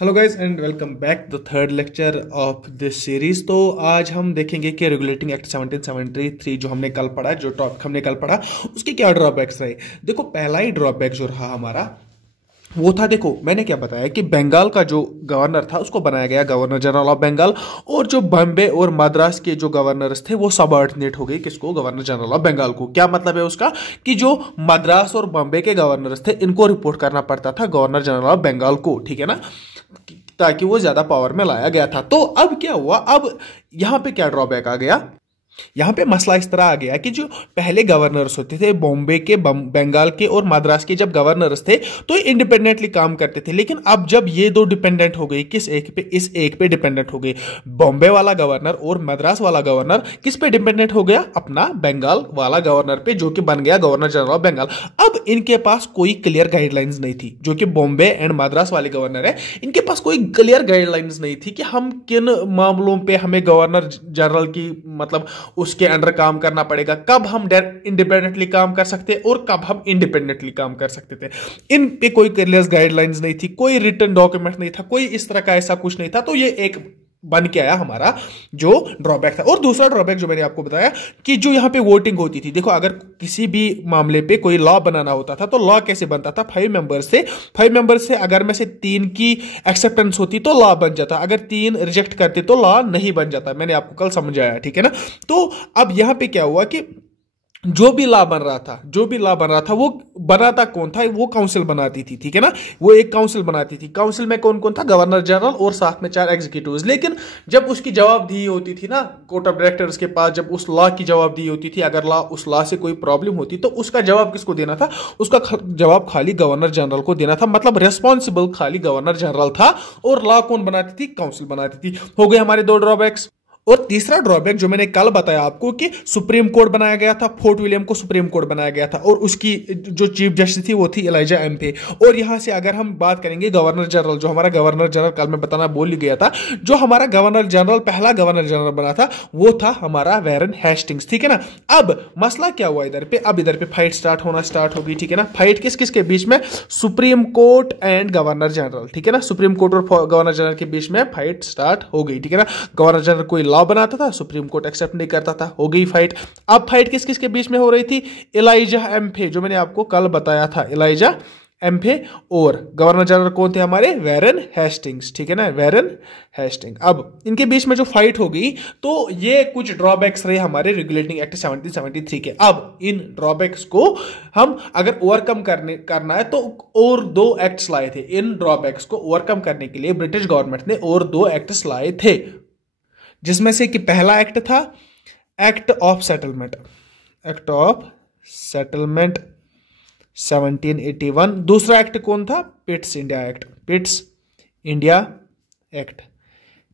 Hello guys and welcome back the third lecture of this series. तो आज हम देखेंगे कि रेगुलेटिंग एक्ट 1773 जो हमने कल पढ़ा, जो टॉपिक हमने कल पढ़ा, उसके क्या ड्रॉबैक्स रहे। देखो, पहला ही ड्रॉबैक जो रहा हमारा वो था, देखो मैंने क्या बताया कि बंगाल का जो गवर्नर था उसको बनाया गया गवर्नर जनरल ऑफ बंगाल, और जो बॉम्बे और मद्रास के जो गवर्नर्स थे वो सबऑर्डिनेट हो गए किसको? गवर्नर जनरल ऑफ बंगाल को। क्या मतलब है उसका? कि जो मद्रास और बॉम्बे के गवर्नर्स थे इनको रिपोर्ट करना पड़ता था गवर्नर जनरल ऑफ बंगाल को, ठीक है ना, ताकि वो ज्यादा पावर में लाया गया था। तो अब क्या हुआ, अब यहां पे क्या ड्रॉबैक आ गया, यहां पे मसला इस तरह आ गया कि जो पहले गवर्नर्स होते थे बॉम्बे के, बंगाल के और मद्रास के, जब गवर्नर्स थे तो इंडिपेंडेंटली काम करते थे। लेकिन अब जब ये दो डिपेंडेंट हो गई, किस एक पे? इस एक पे डिपेंडेंट हो गई। बॉम्बे वाला गवर्नर और मद्रास वाला गवर्नर किस पे डिपेंडेंट हो गया? अपना बंगाल वाला गवर्नर पे, जो कि बन गया गवर्नर जनरल ऑफ बंगाल। अब इनके पास कोई क्लियर गाइडलाइंस नहीं थी, जो कि बॉम्बे एंड मद्रास वाले गवर्नर है, इनके पास कोई क्लियर गाइडलाइंस नहीं थी कि हम किन मामलों पे हमें गवर्नर जनरल की मतलब उसके अंडर काम करना पड़ेगा, कब हम इंडिपेंडेंटली काम कर सकते और कब हम इंडिपेंडेंटली काम कर सकते थे। इन पे कोई क्लियर गाइडलाइंस नहीं थी, कोई रिटन डॉक्यूमेंट नहीं था, कोई इस तरह का ऐसा कुछ नहीं था। तो ये एक बन के आया हमारा जो ड्रॉबैक था। और दूसरा ड्रॉबैक जो मैंने आपको बताया कि जो यहां पे वोटिंग होती थी, देखो अगर किसी भी मामले पे कोई लॉ बनाना होता था तो लॉ कैसे बनता था? 5 मेंबर्स से अगर में से 3 की एक्सेप्टेंस होती तो लॉ बन जाता, अगर 3 रिजेक्ट करते तो लॉ नहीं बन जाता। मैंने आपको कल समझाया, ठीक है ना। तो अब यहां पे क्या हुआ कि जो भी लॉ बन रहा था वो बनाता कौन था? वो काउंसिल बनाती थी, ठीक है ना, वो एक काउंसिल बनाती थी। काउंसिल में कौन कौन था? गवर्नर जनरल और साथ में 4 एग्जीक्यूटिव्स। लेकिन जब उसकी जवाबदेही होती थी ना कोर्ट ऑफ डायरेक्टर्स के पास, जब उस लॉ की जवाबदेही होती थी, अगर उस लॉ से कोई प्रॉब्लम होती तो उसका जवाब किसको देना था? उसका जवाब खाली गवर्नर जनरल को देना था। मतलब रेस्पॉन्सिबल खाली गवर्नर जनरल था, और लॉ कौन बनाती थी? काउंसिल बनाती थी। हो गए हमारे 2 ड्रॉबैक्स। और तीसरा ड्रॉबैक जो मैंने कल बताया आपको कि सुप्रीम कोर्ट बनाया गया था, फोर्ट विलियम को सुप्रीम कोर्ट बनाया गया था, और उसकी जो चीफ जस्टिस थी वो थी एलाइजा एम्फे। और यहां से अगर हम बात करेंगे गवर्नर जनरल, जो हमारा गवर्नर जनरल कल मैं बताना भूल गया था, जो हमारा गवर्नर जनरल पहला गवर्नर जनरल बना था वो था हमारा वैरन हेस्टिंग्स, ठीक है ना। अब मसला क्या हुआ इधर पे? अब इधर पे फाइट स्टार्ट हो गई, ठीक है ना। फाइट किस किस के बीच में? Supreme court and governor general, ठीक है ना। सुप्रीम कोर्ट और गवर्नर जनरल के बीच में फाइट स्टार्ट हो गई, ठीक है ना। गवर्नर जनरल कोई लॉ बनाता था, सुप्रीम कोर्ट एक्सेप्ट नहीं करता था, हो गई फाइट। अब फाइट किस किस के बीच में हो रही थी? एलाइजा एम्फे, जो मैंने आपको कल बताया था, एलाइजा एम्फे, और गवर्नर जनरल कौन थे हमारे? वैरन हेस्टिंग्स, ठीक है ना, वैरन हेस्टिंग। अब इनके बीच में जो फाइट हो गई, तो ये कुछ ड्रॉबैक्स रहे हमारे रेगुलेटिंग एक्ट 1773 के। अब इन ड्रॉबैक्स को हम अगर ओवरकम करना है तो और 2 एक्ट्स लाए थे। इन ड्रॉबैक्स को ओवरकम करने के लिए ब्रिटिश गवर्नमेंट ने और 2 एक्ट्स लाए थे, जिसमें से कि पहला एक्ट था एक्ट ऑफ सेटलमेंट 1781। दूसरा एक्ट कौन था? पिट्स इंडिया एक्ट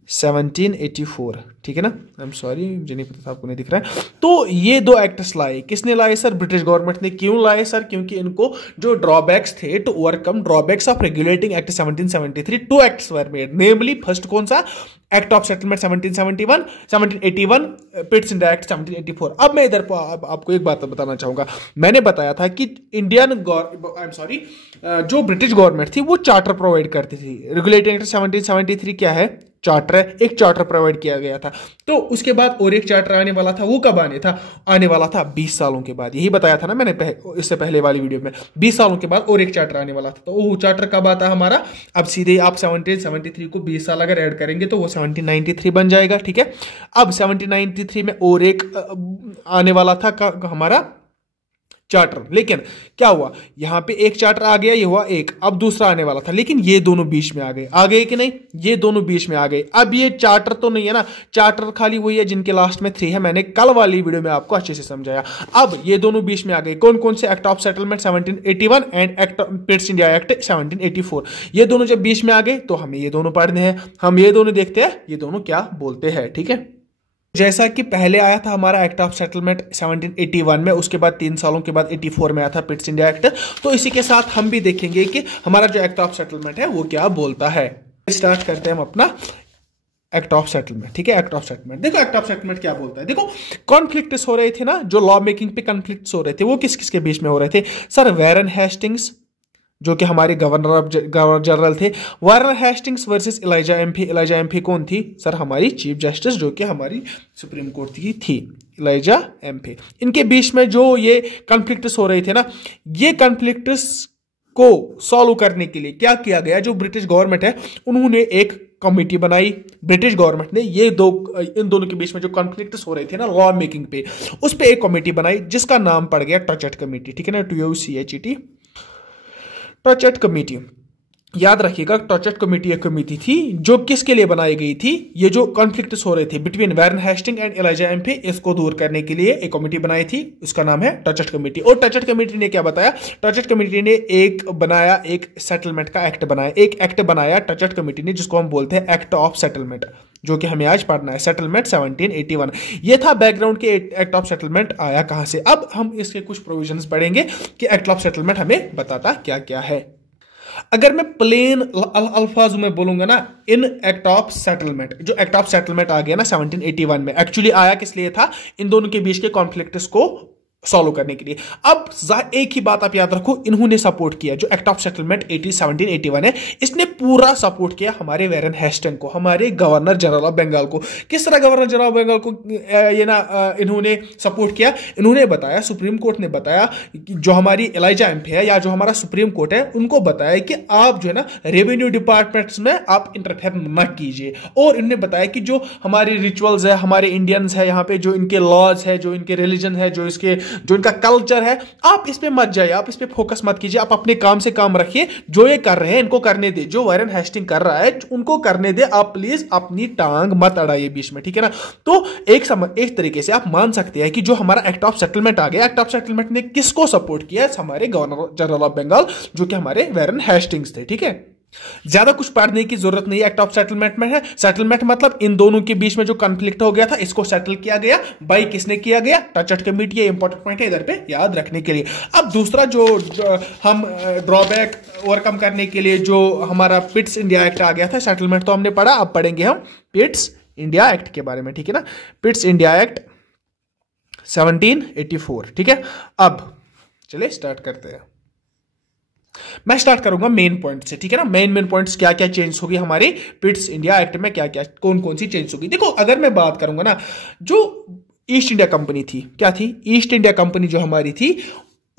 1784, ठीक है ना। आई एम सॉरी, मुझे नहीं पता था, आपको नहीं दिख रहा है। तो ये 2 एक्ट्स लाए, किसने लाए सर? ब्रिटिश गवर्नमेंट ने। क्यों लाए सर? क्योंकि इनको जो ड्रॉबैक्स थे, to overcome drawbacks of regulating act 1773, 2 acts were made. Namely first कौन सा? Act of settlement 1781, Pitt's India act 1784। अब मैं इधर आपको एक बात बताना चाहूंगा। मैंने बताया था कि जो ब्रिटिश गवर्नमेंट थी वो चार्टर प्रोवाइड करती थी। रेगुलेटिंग एक्ट 1773 क्या है? चार्टर है, एक चार्टर प्रोवाइड किया गया था। तो उसके बाद और एक चार्टर आने वाला था। वो कब आने वाला था 20 सालों के बाद। यही बताया था ना मैंने इससे पहले वाली वीडियो में, 20 सालों के बाद और एक चार्टर आने वाला था। तो वो चार्टर कब आता हमारा? अब सीधे आप 1773 को 20 साल अगर ऐड करेंगे तो वो 1793 बन जाएगा, ठीक है। अब 1793 में और एक आने वाला था हमारा चार्टर। लेकिन क्या हुआ, यहां पे एक चार्टर आ गया, ये हुआ एक, अब दूसरा आने वाला था, लेकिन ये दोनों बीच में आ गए कि नहीं? ये दोनों बीच में आ गए। अब ये चार्टर तो नहीं है ना, चार्टर खाली वही है जिनके लास्ट में 3 है। मैंने कल वाली वीडियो में आपको अच्छे से समझाया। अब ये दोनों बीच में आ गए। कौन कौन से? Act of settlement 1781 and act पिट्स India act 1784। ये दोनों जब बीच में आ गए तो हमें ये दोनों पढ़ने हैं, हम ये दोनों देखते हैं ये दोनों क्या बोलते हैं, ठीक है। जैसा कि पहले आया था हमारा एक्ट ऑफ सेटलमेंट 1781 में, उसके बाद 3 सालों के बाद 84 में आया था पिट्स इंडिया एक्ट। तो इसी के साथ हम भी देखेंगे कि हमारा जो एक्ट ऑफ सेटलमेंट है वो क्या बोलता है। स्टार्ट करते हैं हम अपना एक्ट ऑफ सेटलमेंट, ठीक है। एक्ट ऑफ सेटलमेंट, देखो एक्ट ऑफ सेटलमेंट क्या बोलता है। देखो कॉन्फ्लिक्ट्स हो रहे थे ना, जो लॉ मेकिंग पे कॉन्फ्लिक्ट्स हो रहे थे वो किस किस के बीच में हो रहे थे? सर वैरन हेस्टिंग्स जो कि हमारे गवर्नर जनरल थे। Warren Hastings versus Elijah amphi. Elijah amphi कौन थी सर? हमारी चीफ जस्टिस, जो कि हमारी सुप्रीम कोर्ट की थी, इलाइजा एम्फी। इनके बीच में जो ये कॉन्फ्लिक्ट्स हो रहे थे ना, ये कॉन्फ्लिक्ट्स को सॉल्व करने के लिए क्या किया गया? जो ब्रिटिश गवर्नमेंट है उन्होंने एक कमेटी बनाई। ब्रिटिश गवर्नमेंट ने इन दोनों के बीच में जो कॉन्फ्लिक्ट्स हो रहे थे ना लॉ मेकिंग पे, उस पे एक कमेटी बनाई जिसका नाम पड़ गया टचेट कमेटी। ठीक है ना, TUCHET, टचेट कमेटी। याद रखिएगा, टचेट कमेटी एक कमेटी थी जो किसके लिए बनाई गई थी? ये जो कॉन्फ्लिक्ट्स हो रहे थे between Warren Hastings and Elijah Impey, इसको दूर करने के लिए एक कमेटी बनाई थी। इसका नाम है टचेट कमेटी। और टचेट कमेटी ने क्या बताया? टचेट कमेटी ने एक सेटलमेंट का एक्ट बनाया। एक एक्ट बनाया टचेट कमेटी ने, जिसको हम बोलते हैं एक्ट ऑफ सेटलमेंट, जो कि हमें आज पढ़ना है। सेटलमेंट 1781, ये था बैकग्राउंड के एक्ट ऑफ सेटलमेंट आया कहां से। अब हम इसके कुछ प्रोविजंस पढ़ेंगे कि एक्ट ऑफ सेटलमेंट हमें बताता क्या क्या है। अगर मैं प्लेन अल्फाज में बोलूंगा ना, इन एक्ट ऑफ सेटलमेंट, जो एक्ट ऑफ सेटलमेंट आ गया ना 1781 में, एक्चुअली आया किस लिए था? इन दोनों के बीच के कॉन्फ्लिक्ट्स को सॉल्व करने के लिए। अब एक ही बात आप याद रखो, इन्होंने सपोर्ट किया जो एक्ट ऑफ सेटलमेंट 1781 है, इसने पूरा सपोर्ट किया हमारे वारन हेस्टिंग को, हमारे गवर्नर जनरल ऑफ बंगाल को। किस तरह गवर्नर जनरल ऑफ बंगाल को इन्होंने सपोर्ट किया? इन्होंने बताया, सुप्रीम कोर्ट ने बताया, जो हमारी इलाइजा एम्फी है या जो हमारा सुप्रीम कोर्ट है, उनको बताया कि आप जो है ना रेवेन्यू डिपार्टमेंट्स में आप इंटरफेयर न कीजिए। और इन्होंने बताया कि जो हमारे रिचुअल्स है, हमारे इंडियंस है, यहाँ पे जो इनके लॉज है, जो इनके रिलीजन है, जो इनका कल्चर है, आप इस पे मत जाइए, आप इस पे फोकस मत कीजिए, आप अपने काम से काम रखिए। जो ये कर रहे हैं इनको करने दे, जो वारन हेस्टिंग कर रहा है उनको करने दे, आप प्लीज अपनी टांग मत अड़ाइए बीच में। ठीक है ना, तो एक तरीके से आप मान सकते हैं कि जो हमारा एक्ट ऑफ सेटलमेंट आ गया, एक्ट ऑफ सेटलमेंट ने किसको सपोर्ट किया? हमारे गवर्नर जनरल ऑफ बंगाल, जो कि हमारे वारन हेस्टिंग्स थे। ठीक है, ज्यादा कुछ पढ़ने की जरूरत नहीं है। एक्ट ऑफ सेटलमेंट में है, सेटलमेंट मतलब इन दोनों के बीच में जो कॉन्फ्लिक्ट हो गया था, इसको सेटल किया गया। बाई किसने किया गया? टचेट कमेटी। ये इंपॉर्टेंट पॉइंट है इधर पे याद रखने के लिए। अब दूसरा जो हम ड्रॉबैक ओवरकम करने के लिए जो हमारा पिट्स इंडिया एक्ट आ गया था, सेटलमेंट तो हमने पढ़ा, अब पढ़ेंगे हम पिट्स इंडिया एक्ट के बारे में। ठीक है ना, पिट्स इंडिया एक्ट 1784। ठीक है, अब चलिए स्टार्ट करते हैं। मैं स्टार्ट करूंगा मेन पॉइंट से। ठीक है ना, मेन पॉइंट्स क्या क्या चेंज होगी हमारी पिट्स इंडिया एक्ट में, क्या क्या कौन कौन सी चेंज होगी। देखो, अगर मैं बात करूंगा ना, जो ईस्ट इंडिया कंपनी थी, क्या थी? ईस्ट इंडिया कंपनी जो हमारी थी,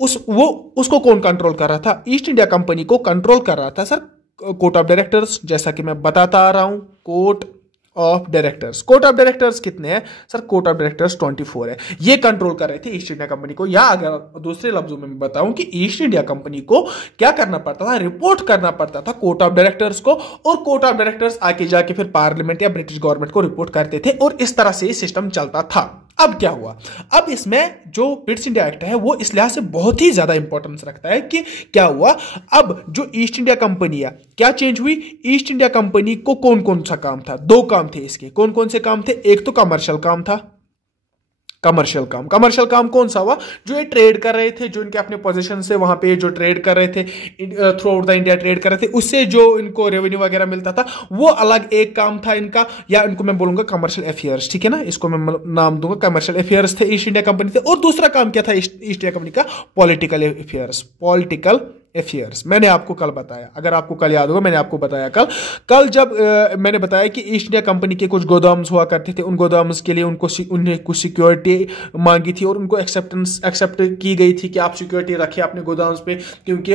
उसको कौन कंट्रोल कर रहा था? ईस्ट इंडिया कंपनी को कंट्रोल कर रहा था सर कोर्ट ऑफ डायरेक्टर्स, जैसा कि मैं बताता आ रहा हूं, court of directors. Court of directors कितने हैं सर? कोर्ट ऑफ डायरेक्टर्स 24 है। ये कंट्रोल कर रहे थे ईस्ट इंडिया कंपनी को। या अगर दूसरे लफ्जों में मैं बताऊं कि ईस्ट इंडिया कंपनी को क्या करना पड़ता था? रिपोर्ट करना पड़ता था कोर्ट ऑफ डायरेक्टर्स को, और कोर्ट ऑफ डायरेक्टर्स आके जाके फिर पार्लियामेंट या ब्रिटिश गवर्नमेंट को रिपोर्ट करते थे, और इस तरह से सिस्टम चलता था। अब क्या हुआ? अब इसमें जो पिट्स इंडिया एक्ट है वो इस लिहाज से बहुत ही ज्यादा इंपॉर्टेंस रखता है कि क्या हुआ। अब जो ईस्ट इंडिया कंपनी है, क्या चेंज हुई? ईस्ट इंडिया कंपनी को कौन कौन सा काम था? 2 काम थे इसके। कौन कौन से काम थे? एक तो कमर्शियल काम था। कमर्शियल काम कौन सा हुआ? जो ये ट्रेड कर रहे थे, जो इनके अपने पोजीशन से वहां पे जो ट्रेड कर रहे थे, through out the India trade कर रहे थे, उससे जो इनको रेवेन्यू वगैरह मिलता था, वो अलग एक काम था इनका, या इनको मैं बोलूंगा कमर्शियल अफेयर्स। ठीक है ना, इसको मैं नाम दूंगा कमर्शियल अफेयर्स थे ईस्ट इंडिया कंपनी थे। और दूसरा काम क्या था ईस्ट इंडिया कंपनी का? Political affairs. मैंने आपको कल बताया, अगर आपको कल याद होगा, मैंने आपको बताया कल जब मैंने बताया कि ईस्ट इंडिया कंपनी के कुछ गोदाम्स हुआ करते थे, उन गोदाम्स के लिए उन्हें कुछ सिक्योरिटी मांगी थी, और उनको एक्सेप्ट की गई थी कि आप सिक्योरिटी रखिए अपने गोदाम्स पे, क्योंकि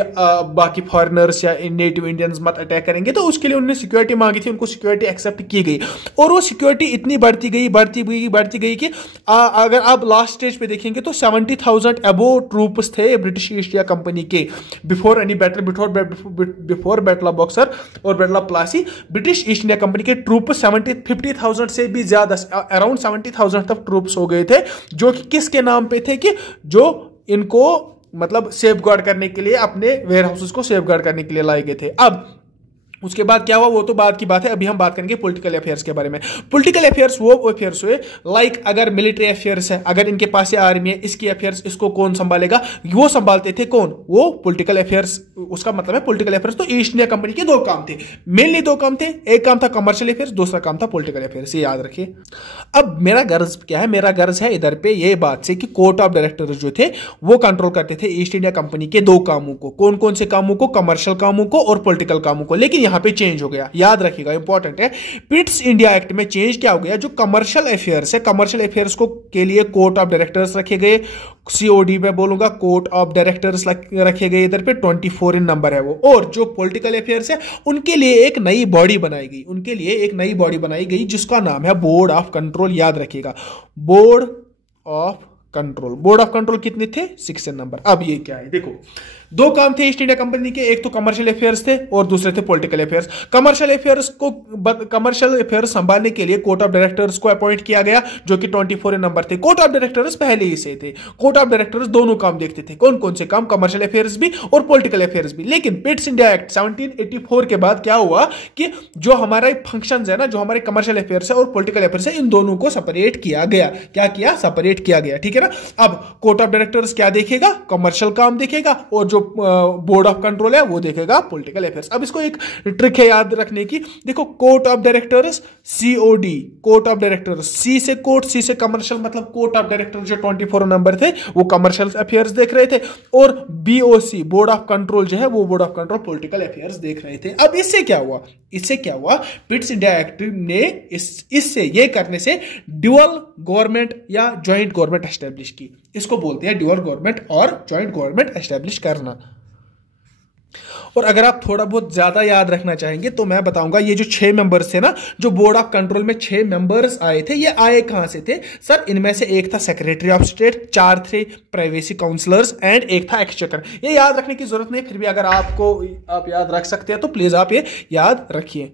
बाकी फॉरेनर्स या नेटिव इंडियंस मत अटैक करेंगे। तो उसके लिए उन्होंने सिक्योरिटी मांगी थी, उनको सिक्योरिटी एक्सेप्ट की गई, और वो सिक्योरिटी इतनी बढ़ती गई कि अगर आप लास्ट स्टेज पे देखेंगे तो 70,000 अबोव ट्रूप्स थे ब्रिटिश ईस्ट इंडिया कंपनी के। Before any battle, before battle of Buxar और battle of Plassey, British East India Company के ट्रूप 50,000 से भी ज्यादा, अराउंड 70,000 तक ट्रूप्स हो गए थे, जो कि किसके नाम पे थे? कि जो इनको मतलब सेफ गार्ड करने के लिए, अपने वेयर हाउसेस को सेफ गार्ड करने के लिए लाए गए थे। अब उसके बाद क्या हुआ वो तो बाद की बात है, अभी हम बात करेंगे पॉलिटिकल अफेयर्स के बारे में। पॉलिटिकल अफेयर्स वो अफेयर्स हुए लाइक अगर मिलिट्री अफेयर्स है, अगर इनके पास आर्मी है, इसकी अफेयर्स इसको कौन संभालेगा, वो संभालते थे कौन, वो पॉलिटिकल अफेयर्स। उसका मतलब है पॉलिटिकल अफेयर्स। तो ईस्ट इंडिया कंपनी के दो काम थे, मेनली दो काम थे, एक काम था कमर्शियल अफेयर्स, दूसरा काम था पॉलिटिकल अफेयर्स, ये याद रखिए। अब मेरा गर्ज क्या है, मेरा गर्ज है इधर पे ये बात से कि कोर्ट ऑफ डायरेक्टर्स जो थे वो कंट्रोल करते थे ईस्ट इंडिया कंपनी के दो कामों को। कौन कौन से कामों को, कमर्शियल कामों को और पॉलिटिकल कामों को। लेकिन यहां पे चेंज हो गया, याद रखिएगा इंपॉर्टेंट है। पिट्स इंडिया एक्ट में चेंज क्या हो गया, जो कमर्शियल अफेयर्स है, कमर्शियल अफेयर्स को के लिए कोर्ट ऑफ डायरेक्टर्स रखे गए, सीओडी में बोलूंगा, कोर्ट ऑफ डायरेक्टर्स रखे गए, इधर पे 24 इन नंबर है वो। और जो पॉलिटिकल अफेयर्स है उनके लिए एक नई बॉडी बनाई गई, उनके लिए एक नई बॉडी बनाई गई जिसका नाम है बोर्ड ऑफ कंट्रोल। याद रखिएगा, board of control. Board of control कितने थे, 6 नंबर। अब ये क्या है, देखो दो काम थे ईस्ट इंडिया कंपनी के, एक तो कमर्शियल अफेयर्स थे और दूसरे थे पॉलिटिकल अफेयर्स। कमर्शियल अफेयर्स संभालने के लिए कोर्ट ऑफ डायरेक्टर्स को अपॉइंट किया गया जो कि 24 नंबर थे। कोर्ट ऑफ डायरेक्टर्स पहले ही से थे, कोर्ट ऑफ डायरेक्टर्स दोनों काम देखते थे। कौन कौन से काम, कमर्शियल अफेयर्स भी और पॉलिटिकल अफेयर्स भी। लेकिन पिट्स इंडिया एक्ट 1784 के बाद क्या हुआ कि जो हमारे फंक्शंस है ना, जो हमारे कमर्शियल अफेयर्स है और पॉलिटिकल अफेयर्स है, इन दोनों को सेपरेट किया गया। क्या किया, सेपरेट किया गया, ठीक है ना। अब कोर्ट ऑफ डायरेक्टर्स क्या देखेगा, कमर्शियल काम देखेगा, और जो बोर्ड ऑफ कंट्रोल है वो देखेगा पॉलिटिकल अफेयर्स। अब इसको एक ट्रिक है याद रखने की, देखो court of directors COD, court of directors, C से कोर्ट, सी से कमर्शियल, मतलब कोर्ट ऑफ डायरेक्टर्स जो 24 नंबर थे वो कमर्शियल अफेयर्स देख रहे थे, और बीओसी बोर्ड ऑफ कंट्रोल जो है वो board of control political affairs देख रहे थे। अब इससे क्या हुआ, इससे क्या हुआ, पिट्स इंडिया एक्ट ने इससे ये करने से ड्यूअल गवर्नमेंट या ज्वाइंट गवर्नमेंट एस्टेब्लिश की। इसको बोलते हैं ड्यूअल गवर्नमेंट और ज्वाइंट गवर्नमेंट एस्टेब्लिश करना। और अगर आप थोड़ा बहुत ज्यादा याद रखना चाहेंगे तो मैं बताऊंगा, ये जो 6 मेंबर्स थे ना, जो बोर्ड ऑफ कंट्रोल में 6 मेंबर्स आए थे, ये आए कहां से थे सर, इनमें से एक था सेक्रेटरी ऑफ स्टेट, 4 थे प्राइवेसी काउंसलर्स एंड एक था एक्सचेकर। ये याद रखने की जरूरत नहीं, फिर भी अगर आप याद रख सकते हैं तो प्लीज आप ये याद रखिए।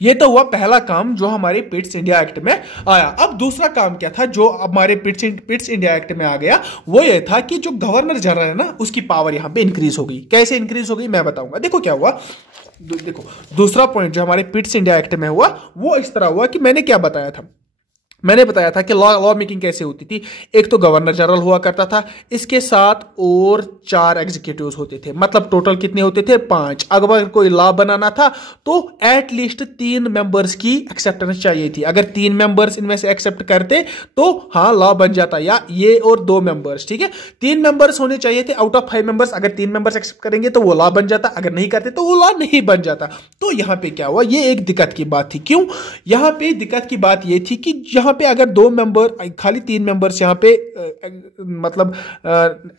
ये तो हुआ पहला काम जो हमारे पिट्स इंडिया एक्ट में आया। अब दूसरा काम क्या था जो हमारे पिट्स इंडिया एक्ट में आ गया, वो ये था कि जो गवर्नर जनरल है ना, उसकी पावर यहां पे इंक्रीज हो गई। कैसे इंक्रीज हो गई मैं बताऊंगा। देखो क्या हुआ, देखो दूसरा पॉइंट जो हमारे पिट्स इंडिया एक्ट में हुआ वो इस तरह हुआ कि मैंने क्या बताया था, मैंने बताया था कि लॉ मेकिंग कैसे होती थी। एक तो गवर्नर जनरल हुआ करता था, इसके साथ और 4 एग्जीक्यूटिव्स होते थे, मतलब टोटल कितने होते थे, 5। अगर कोई लॉ बनाना था तो एटलीस्ट 3 मेंबर्स की एक्सेप्टेंस चाहिए थी। अगर 3 मेंबर्स इनमें से एक्सेप्ट करते तो हाँ लॉ बन जाता, या ये और 2 मेंबर्स, ठीक है। 3 मेंबर्स होने चाहिए थे आउट ऑफ 5 मेंबर्स। अगर 3 मेंबर्स एक्सेप्ट करेंगे तो वो लॉ बन जाता, अगर नहीं करते तो वो लॉ नहीं बन जाता। तो यहां पे क्या हुआ, ये एक दिक्कत की बात थी। क्यों, यहां पे दिक्कत की बात ये थी कि यहां पे अगर 2 मेंबर, खाली 3 मेंबर्स यहां पे मतलब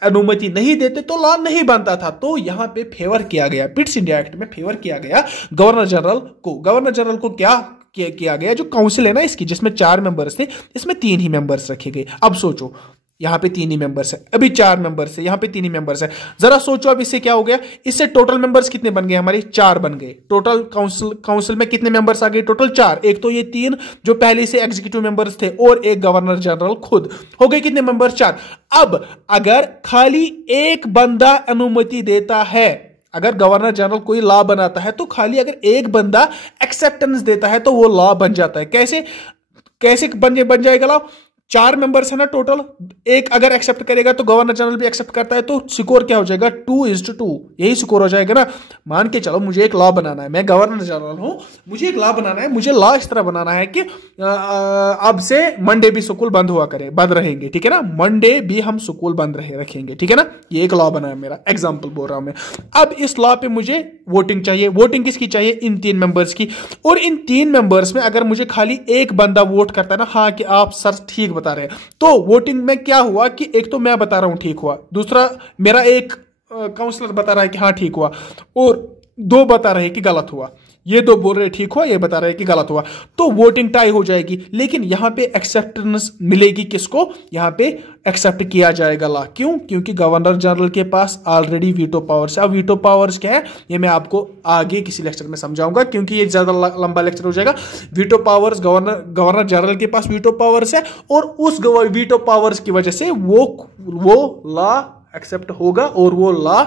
अनुमति नहीं देते तो लॉ नहीं बनता था। तो यहां पे फेवर किया गया, पिट्स इंडिया एक्ट में फेवर किया गया गवर्नर जनरल को। गवर्नर जनरल को क्या किया गया, जो काउंसिल है ना इसकी, जिसमें 4 मेंबर्स थे, इसमें 3 ही मेंबर्स रखे गए। अब सोचो, यहां पे 3 ही मेंबर्स है, अभी 4 मेंबर्स है, यहां पे 3 ही मेंबर्स है। जरा सोचो अब इससे क्या हो गया, इससे टोटल मेंबर्स कितने बन गए हमारे, 4 बन गए। टोटल काउंसिल में कितने मेंबर्स आ गए, टोटल 4। एक तो ये 3 जो पहले से एग्जीक्यूटिव मेंबर्स थे और एक गवर्नर जनरल खुद, हो गए कितने मेंबर्स, 4। अब अगर खाली एक बंदा अनुमति देता है, अगर गवर्नर जनरल कोई लॉ बनाता है तो खाली अगर एक बंदा एक्सेप्टेंस देता है तो वो लॉ बन जाता है। कैसे कैसे बन जाएगा लॉ, 4 मेंबर्स है ना टोटल, एक अगर एक्सेप्ट करेगा तो गवर्नर जनरल भी एक्सेप्ट करता है, तो स्कोर क्या हो जाएगा, 2:2, यही स्कोर हो जाएगा ना। मान के चलो मुझे एक लॉ बनाना है, मैं गवर्नर जनरल हूं, मुझे एक लॉ बनाना है, मुझे लॉ इस तरह बनाना है कि अब से मंडे भी स्कूल बंद रहेंगे, ठीक है ना, मंडे भी हम स्कूल बंद रखेंगे, ठीक है ना। ये एक लॉ बना है, मेरा एग्जाम्पल बोल रहा हूं मैं। अब इस लॉ पे मुझे वोटिंग चाहिए, वोटिंग किसकी चाहिए, इन 3 मेंबर्स की। और इन 3 मेंबर्स में अगर मुझे खाली एक बंदा वोट करता है ना, हाँ कि आप सर ठीक बता रहे हैं, तो वोटिंग में क्या हुआ कि एक तो मैं बता रहा हूं ठीक हुआ, दूसरा मेरा एक काउंसलर बता रहा है कि हाँ ठीक हुआ, और 2 बता रहे कि गलत हुआ। ये 2 बोल रहे ठीक हुआ, ये बता रहे कि गलत हुआ, तो वोटिंग टाई हो जाएगी। लेकिन यहां पे एक्सेप्टेंस मिलेगी किसको, यहां पे एक्सेप्ट किया जाएगा लॉ। क्यों, क्योंकि गवर्नर जनरल के पास ऑलरेडी वीटो पावर्स है। अब वीटो पावर्स क्या है ये मैं आपको आगे किसी लेक्चर में समझाऊंगा, क्योंकि ये ज्यादा लंबा लेक्चर हो जाएगा। वीटो पावर्स, गवर्नर जनरल के पास वीटो पावर्स है, और उस वीटो पावर्स की वजह से वो लॉ एक्सेप्ट होगा और वो लॉ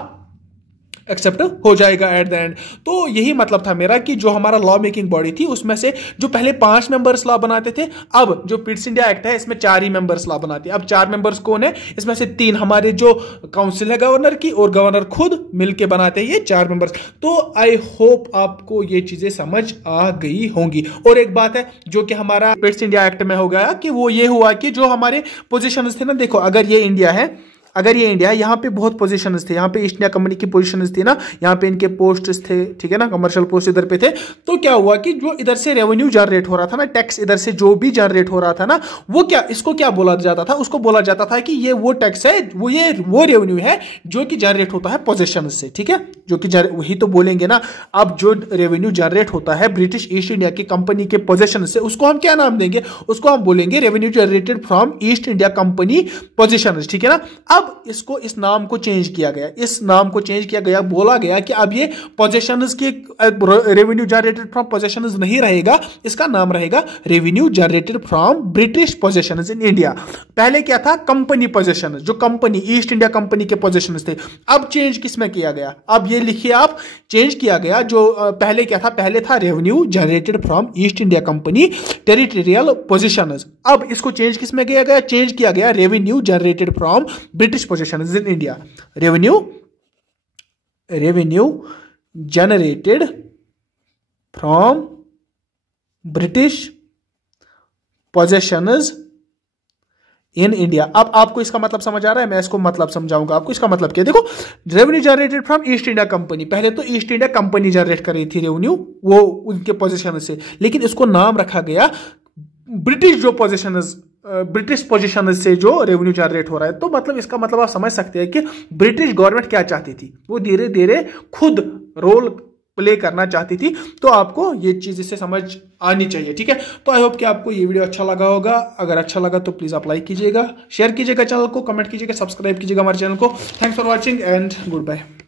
एक्सेप्ट हो जाएगा एट द एंड। तो यही मतलब था मेरा कि जो हमारा लॉ मेकिंग बॉडी थी उसमें से जो पहले 5 मेंबर्स लॉ बनाते थे, अब जो पिट्स इंडिया एक्ट है इसमें 4 ही मेंबर्स लॉ बनाते हैं। अब 4 मेंबर्स कौन है, इसमें से 3 हमारे जो काउंसिल है गवर्नर की, और गवर्नर खुद मिलके बनाते हैं ये 4 मेंबर्स। तो आई होप आपको ये चीजें समझ आ गई होंगी। और एक बात है जो कि हमारा पिट्स इंडिया एक्ट में हो गया कि वो ये हुआ कि जो हमारे पोजीशंस थे ना, देखो अगर ये इंडिया है, अगर ये इंडिया है, यहाँ पे बहुत पोजीशंस थे, यहाँ पे ईस्ट इंडिया कंपनी की पोजीशंस थी ना, यहाँ पे इनके पोस्ट्स थे, ठीक है ना, कमर्शियल पोस्ट इधर पे थे। तो क्या हुआ कि जो इधर से रेवेन्यू जनरेट हो रहा था ना, टैक्स इधर से जो भी जनरेट हो रहा था ना, वो क्या, इसको क्या बोला जाता था, उसको बोला जाता था कि ये वो टैक्स है, वो रेवेन्यू है जो कि जनरेट होता है पोजीशन से, ठीक है, जो कि वही तो बोलेंगे ना। अब जो रेवेन्यू जनरेट होता है ब्रिटिश ईस्ट इंडिया की कंपनी के पोजीशन से, उसको हम क्या नाम देंगे, उसको हम बोलेंगे revenue generated from east India company position, ठीक है ना। अब इसको, इस नाम को चेंज किया गया, इस नाम को चेंज किया गया, बोला गया कि अब ये पोजेशंस के रेवेन्यू जनरेटेड फ्रॉम पोजेशंस नहीं रहेगा, इसका नाम रहेगा revenue generated from British possessions in India. पहले क्या था, कंपनी पोजेशंस, जो कंपनी ईस्ट इंडिया कंपनी के पोजेशंस थे। अब चेंज किसमें किया गया, अब ये लिखिए आप, चेंज किया गया जो पहले क्या था, पहले था revenue generated from east India company territorial possessions. अब इसको चेंज किसमें किया गया, चेंज किया गया revenue generated from British possessions in India. Revenue generated from British possessions in India. अब आपको इसका मतलब समझ आ रहा है, मैं इसको मतलब समझाऊंगा आपको। इसका मतलब क्या है, देखो revenue generated from east India company, पहले तो ईस्ट इंडिया कंपनी जनरेट कर रही थी रेवेन्यू, वो उनके पोजीशन से, लेकिन इसको नाम रखा गया ब्रिटिश जो पोजीशंस, ब्रिटिश पोजीशन से जो रेवेन्यू जनरेट हो रहा है। तो मतलब इसका मतलब आप समझ सकते हैं कि ब्रिटिश गवर्नमेंट क्या चाहती थी, वो धीरे धीरे खुद रोल प्ले करना चाहती थी। तो आपको ये चीज इससे समझ आनी चाहिए, ठीक है। तो आई होप कि आपको ये वीडियो अच्छा लगा होगा। अगर अच्छा लगा तो प्लीज आप लाइक कीजिएगा, शेयर कीजिएगा चैनल को, कमेंट कीजिएगा, सब्सक्राइब कीजिएगा हमारे चैनल को। Thanks for watching and good bye.